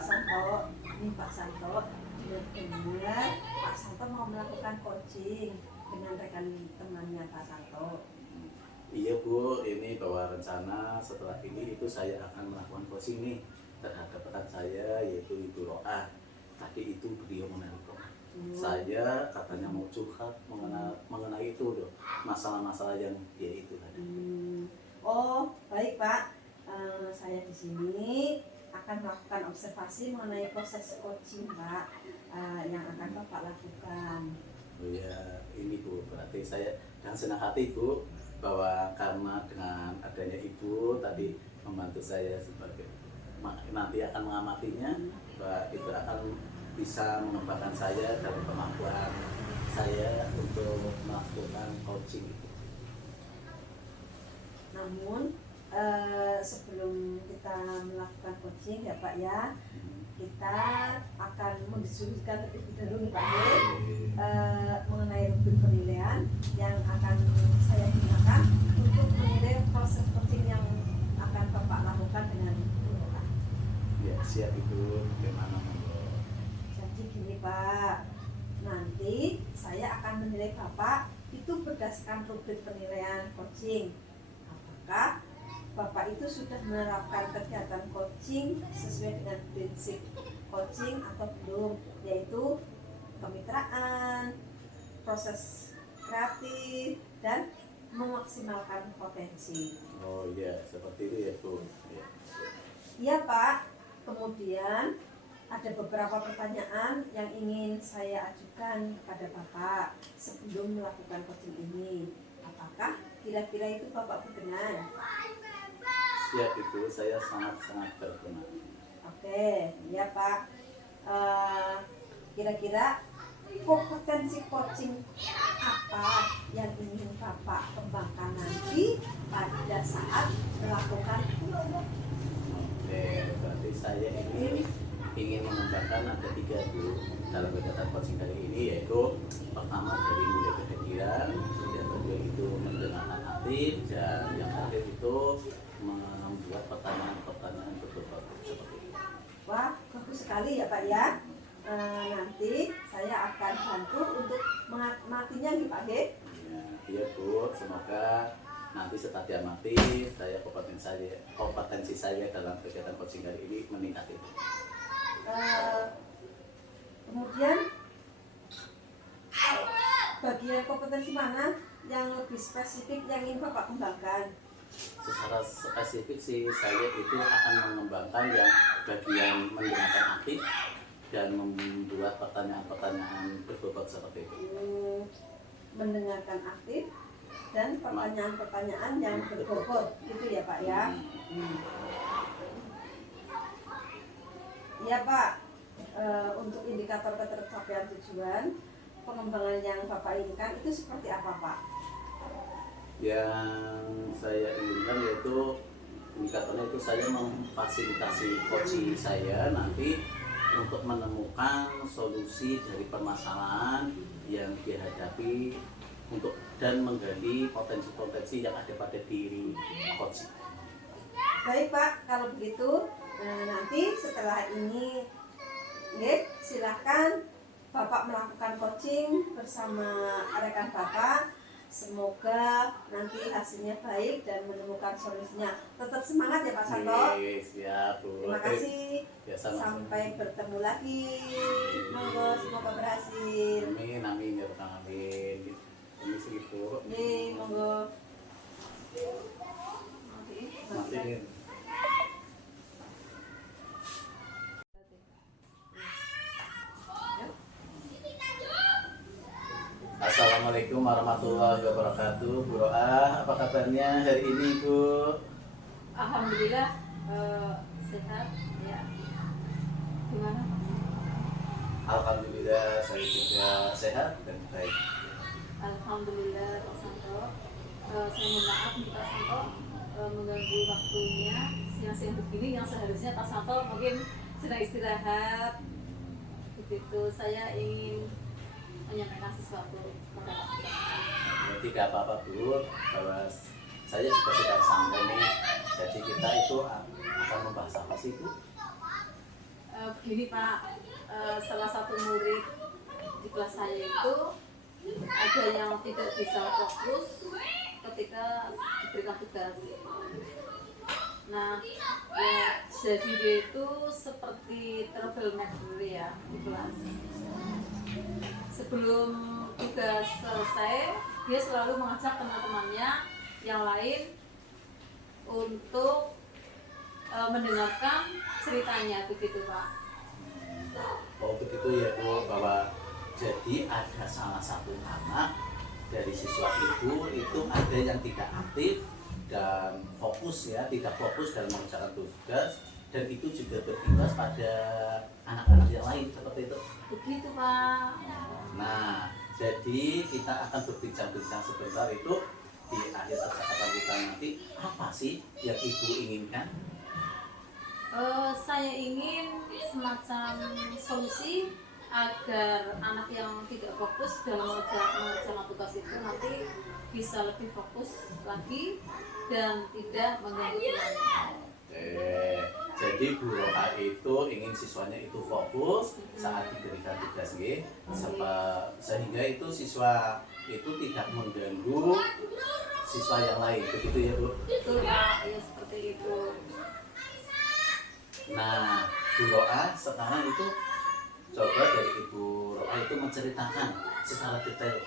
Pak Santo, ini Pak Santo, benar-benar Pak Santo mau melakukan coaching dengan rekan temannya Pak Santo. Iya Bu, ini bawa rencana setelah ini itu saya akan melakukan coaching nih terhadap rekan saya yaitu Ibu Roah. Tadi itu beliau menelpon. Saya katanya mau curhat mengenai itu loh, masalah-masalah yang dia itu ada. Oh baik Pak. Saya di sini akan melakukan observasi mengenai proses coaching Pak, yang akan Bapak lakukan. Oh ya, ini Bu, berarti saya dengan senang hati Bu bahwa karena dengan adanya Ibu tadi membantu saya sebagai nanti akan mengamatinya, bahwa itu akan bisa mengembangkan saya dalam kemampuan saya untuk melakukan coaching. Namun sebelum kita melakukan coaching ya Pak ya, kita akan mendiskusikan terlebih dahulu nih Pak mengenai rubrik penilaian yang akan saya gunakan untuk menilai proses coaching yang akan Bapak lakukan dengan Bapak. Ya siap Ibu, bagaimana monggo. Jadi gini Pak, nanti saya akan menilai Bapak itu berdasarkan rubrik penilaian coaching. Apakah Bapak itu sudah menerapkan kegiatan coaching sesuai dengan prinsip coaching atau belum, yaitu kemitraan, proses kreatif, dan memaksimalkan potensi. Oh iya, seperti itu ya Bu. Ya. Iya Pak, kemudian ada beberapa pertanyaan yang ingin saya ajukan kepada Bapak sebelum melakukan coaching ini. Apakah kira-kira itu Bapak berkenan? Siap Ibu, saya sangat-sangat berkenan. Oke, ya Pak. Kira-kira kompetensi coaching apa yang ingin Bapak kembangkan nanti pada saat melakukan? Oke, berarti saya ini ingin mengembangkan ada 3 Bu dalam kegiatan coaching kali ini, yaitu pertama dari mulai kehadiran, yang kedua itu mendengarkan aktif, dan yang terakhir itu membuat pertanyaan-pertanyaan berbobot seperti ini. Wah, bagus sekali ya Pak ya. Nanti saya akan bantu untuk mengamatinya nih Pak ya. Iya Bu, semoga nanti setelah diamati kompetensi saya dalam kegiatan coaching kali ini meningkat itu. Kemudian bagian kompetensi mana yang lebih spesifik yang ingin Bapak kembangkan? Secara spesifik sih saya itu akan mengembangkan yang bagian mendengarkan aktif dan membuat pertanyaan-pertanyaan berbobot seperti itu. Mendengarkan aktif dan pertanyaan-pertanyaan yang berbobot gitu ya Pak ya. Iya Pak, untuk indikator ketercapaian tujuan pengembangan yang Bapak inginkan itu seperti apa Pak? Yang saya inginkan yaitu indikatornya itu saya memfasilitasi coaching saya nanti untuk menemukan solusi dari permasalahan yang dihadapi dan menggali potensi-potensi yang ada pada diri coaching. Baik Pak, kalau begitu nanti setelah ini silahkan Bapak melakukan coaching bersama rekan Bapak. Semoga nanti hasilnya baik dan menemukan solusinya. Tetap semangat ya Pak Santo. Siap Bu. Terima kasih. Ya, sama-sama. Sampai bertemu lagi. Monggo semoga berhasil. Amin, amin ya Rabbal alamin. Ini sih Bu. Nih, monggo. Matiin. Assalamualaikum warahmatullahi wabarakatuh. Bu Roah, apa kabarnya hari ini Bu? Alhamdulillah sehat ya. Gimana? Alhamdulillah saya juga sehat dan baik. Alhamdulillah Pak Santo. Saya mohon maaf nih Pak Santo mengganggu waktunya siang-siang begini yang seharusnya Pak Santo mungkin sedang istirahat. Begitu saya ingin menyampaikan sesuatu kepada Pak Santo. Tidak apa-apa Bu, bahwa saya juga tidak sampai nih. Jadi kita itu akan membahas apa sih Bu? Begini Pak, salah satu murid di kelas saya itu ada yang tidak bisa fokus ketika diberikan tugas. Nah, ya, jadi dia itu seperti troublemaker dulu ya di kelas. Sebelum tugas selesai, dia selalu mengajak teman-temannya yang lain untuk mendengarkan ceritanya, begitu Pak. Oh begitu ya Bu, bahwa jadi ada salah satu anak dari siswa itu ada yang tidak aktif dan fokus ya, tidak fokus dalam mengerjakan tugas, dan itu juga berimbas pada anak-anak yang lain seperti itu. Begitu Pak. Nah, jadi kita akan berbincang-bincang sebentar itu di akhir percakapan kita nanti, apa sih yang Ibu inginkan? Saya ingin semacam solusi agar anak yang tidak fokus dalam mengerjakan tugas itu nanti bisa lebih fokus lagi dan tidak mengganggu temannya. Jadi Bu Roha itu ingin siswanya itu fokus saat diberikan tugas sehingga itu siswa itu tidak mengganggu siswa yang lain, begitu ya Bu? Betul Pak, ya seperti itu. Nah, Bu Roha sekarang itu coba dari Ibu Roha itu menceritakan secara detail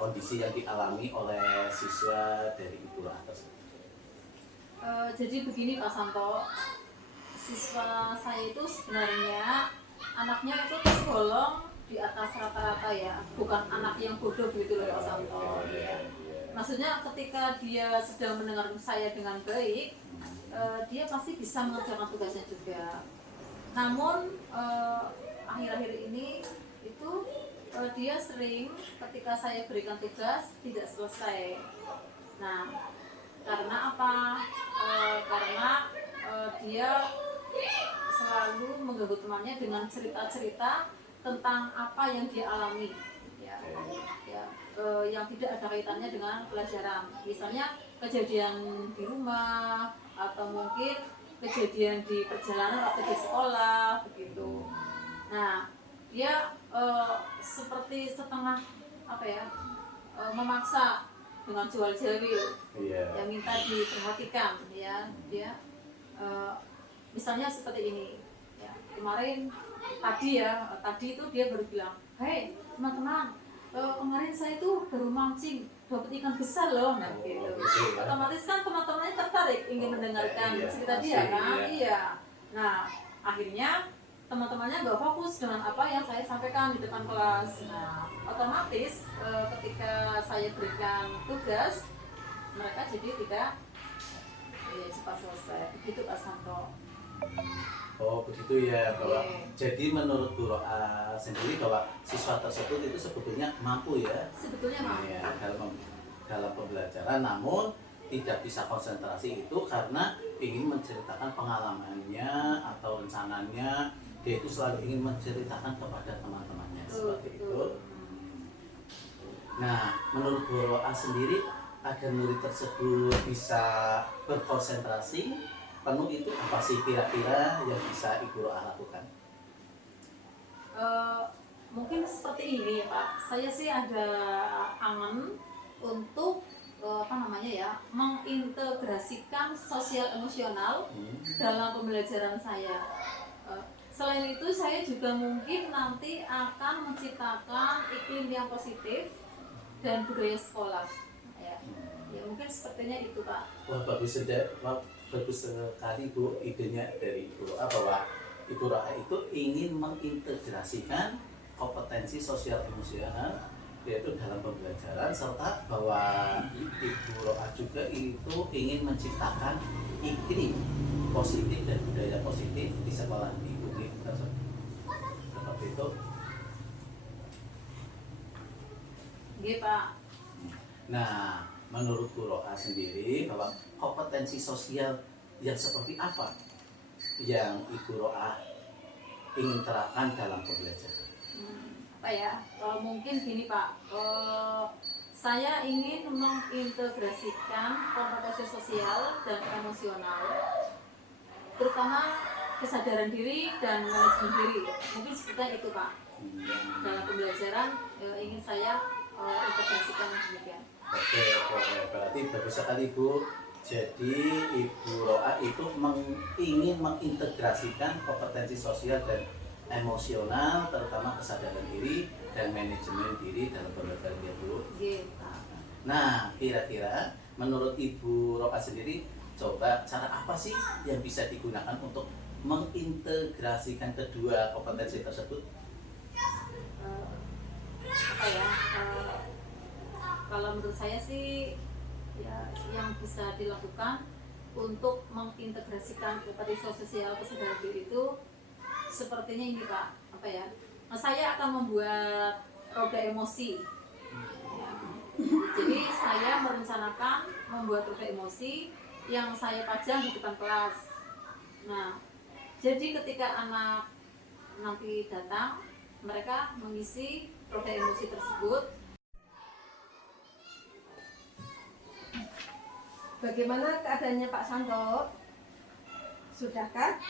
kondisi yang dialami oleh siswa dari Ibu Roha tersebut. Jadi begini Pak Santo, siswa saya itu sebenarnya anaknya itu tergolong di atas rata-rata ya, bukan anak yang bodoh gitu loh Pak Santo. Maksudnya ketika dia sedang mendengar saya dengan baik, dia pasti bisa mengerjakan tugasnya juga. Namun akhir-akhir ini itu dia sering ketika saya berikan tugas tidak selesai. Nah, karena apa? Karena dia selalu mengganggu temannya dengan cerita-cerita tentang apa yang dia alami, ya, yang tidak ada kaitannya dengan pelajaran. Misalnya kejadian di rumah atau mungkin kejadian di perjalanan waktu di sekolah begitu. Nah, dia seperti setengah apa ya, memaksa dengan jual jawil, yang minta diperhatikan ya. Dia misalnya seperti ini ya, tadi itu dia baru bilang, hei teman-teman, kemarin saya tuh baru mancing dapat ikan besar loh. Nah gitu, otomatis kan teman-temannya tertarik ingin mendengarkan cerita dia kan. Iya. Nah akhirnya teman-temannya nggak fokus dengan apa yang saya sampaikan di depan kelas. Nah otomatis ketika saya berikan tugas, mereka jadi tidak cepat selesai. Begitu Pak Santo. Oh begitu ya, bahwa jadi menurut Bu Roha sendiri bahwa siswa tersebut itu sebetulnya mampu ya, sebetulnya mampu ya, dalam pembelajaran, namun tidak bisa konsentrasi itu karena ingin menceritakan pengalamannya atau rencananya. Dia itu selalu ingin menceritakan kepada teman-temannya seperti itu. Nah, menurut Bu Roha sendiri agar murid tersebut bisa berkonsentrasi penuh itu apa sih kira-kira yang bisa Ibu Roha lakukan? Mungkin seperti ini Pak. Saya sih ada angan untuk mengintegrasikan sosial emosional dalam pembelajaran saya. Selain itu saya juga mungkin nanti akan menciptakan iklim yang positif dan budaya sekolah. Ya mungkin sepertinya itu Pak. Wah bagus sekali Bu idenya dari Ibu Roha, bahwa Ibu Roha itu ingin mengintegrasikan kompetensi sosial emosional yaitu dalam pembelajaran, serta bahwa Ibu Roha juga itu ingin menciptakan iklim positif dan budaya positif di sekolah Ibu tersebut. Seperti itu. Iya Pak. Nah, menurut Bu Roha sendiri bahwa kompetensi sosial yang seperti apa yang Ibu Roha ingin terapkan dalam pembelajaran? Apa ya? Mungkin gini Pak. Saya ingin mengintegrasikan kompetensi sosial dan emosional, terutama kesadaran diri dan manajemen diri. Mungkin seperti itu Pak. Dalam pembelajaran ingin saya integrasikan demikian. Oke, berarti bagus sekali Bu. Jadi Ibu Roa itu ingin mengintegrasikan kompetensi sosial dan emosional, terutama kesadaran diri dan manajemen diri dalam pembelajaran ya Bu. Iya Pak. Nah, kira-kira menurut Ibu Roa sendiri, coba cara apa sih yang bisa digunakan untuk mengintegrasikan kedua kompetensi tersebut? Apa ya? Kalau menurut saya sih ya yang bisa dilakukan untuk mengintegrasikan kompetensi sosial kesadaran diri itu sepertinya ini Pak, apa ya? Saya akan membuat roda emosi. Ya. Jadi saya merencanakan membuat roda emosi yang saya pajang di depan kelas. Nah, jadi ketika anak nanti datang, mereka mengisi roda emosi tersebut. Bagaimana keadaannya Pak Santo? Sudahkah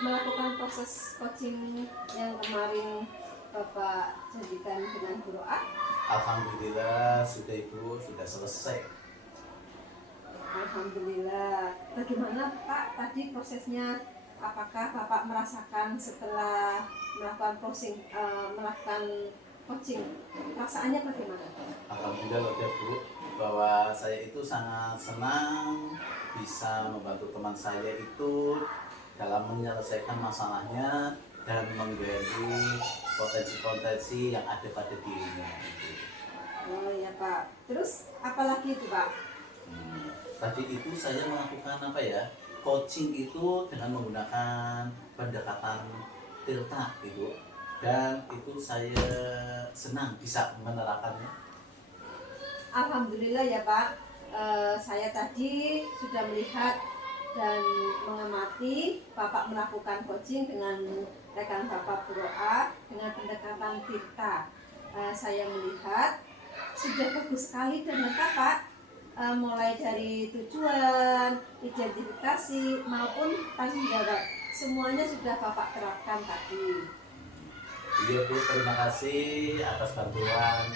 melakukan proses coaching yang kemarin Bapak janjikan dengan Bu Roa? Alhamdulillah sudah Ibu, sudah selesai. Alhamdulillah. Bagaimana Pak tadi prosesnya? Apakah Bapak merasakan setelah melakukan coaching, perasaannya bagaimana? Alhamdulillah loh ya Bu, bahwa saya itu sangat senang bisa membantu teman saya itu dalam menyelesaikan masalahnya dan menggali potensi-potensi yang ada pada dirinya. Oh ya Pak. Terus apalagi itu Pak? Tadi itu saya melakukan apa ya? Coaching itu dengan menggunakan pendekatan Tirta gitu. Dan itu saya senang bisa menerapkannya. Alhamdulillah ya Pak. Saya tadi sudah melihat dan mengamati Bapak melakukan coaching dengan rekan Bapak Bu Roa dengan pendekatan Tirta. Saya melihat sudah bagus sekali dan lengkap Pak. Mulai dari tujuan, identifikasi maupun tanggung jawab, semuanya sudah Bapak terapkan tadi. Iya Bu, terima kasih atas bantuan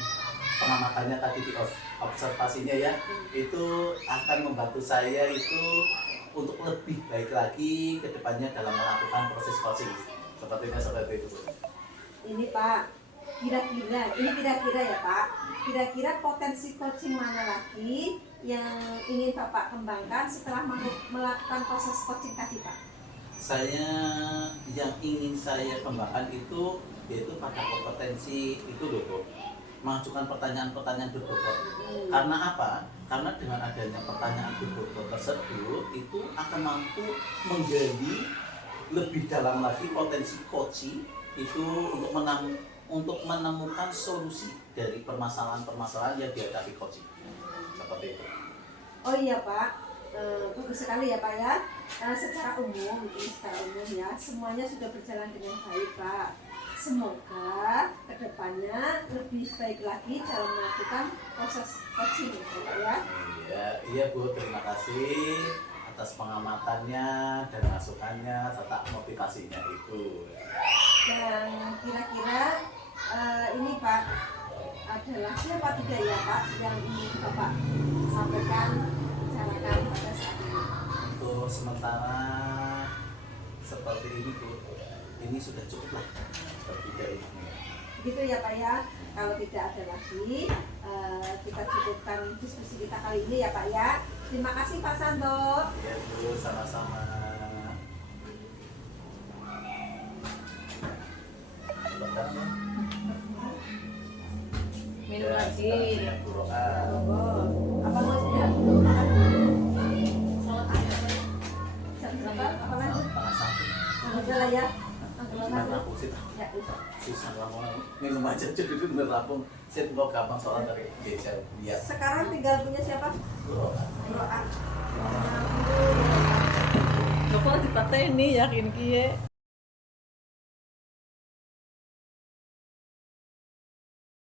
pengamatannya tadi di observasinya ya. Itu akan membantu saya itu untuk lebih baik lagi ke depannya dalam melakukan proses coaching. Seperti itu Bu. Ini Pak, kira-kira ya Pak, kira-kira potensi coaching mana lagi yang ingin Bapak kembangkan setelah melakukan proses coaching tadi Pak? Saya yang ingin saya kembangkan itu yaitu pada kompetensi itu loh Bu, mengajukan pertanyaan-pertanyaan berbobot. Karena apa? Karena dengan adanya pertanyaan berbobot tersebut itu akan mampu menggali lebih dalam lagi potensi coaching itu untuk menemukan solusi dari permasalahan-permasalahan yang dihadapi coaching. Seperti itu. Oh iya Pak, bagus sekali ya Pak ya. Secara umum ya, semuanya sudah berjalan dengan baik Pak. Semoga kedepannya lebih baik lagi dalam melakukan proses coaching ya. Iya Bu, terima kasih atas pengamatannya dan masukannya serta motivasinya itu. Dan kira-kira ini Pak, ada lagi apa tidak ya Pak yang ingin Bapak sampaikan, bicarakan pada saat ini? Untuk sementara seperti ini Bu, ini sudah cukup lah dari ini. Begitu ya Pak ya. Kalau tidak ada lagi, kita cukupkan diskusi kita kali ini ya Pak ya. Terima kasih Pak Santo. Iya Bu, sama-sama. Minum lagi. Bu Roa. Apa maksudnya? Salat Apa lagi? Tengah satu. Udah lah ya. Gimana aku sih? Ya, Susah ngomong minum aja jadi berapung. Saya mau gampang soal dari geser biar. sekarang tinggal punya siapa? Bu Roa. Roa. Bapak dipateni yakin kiye.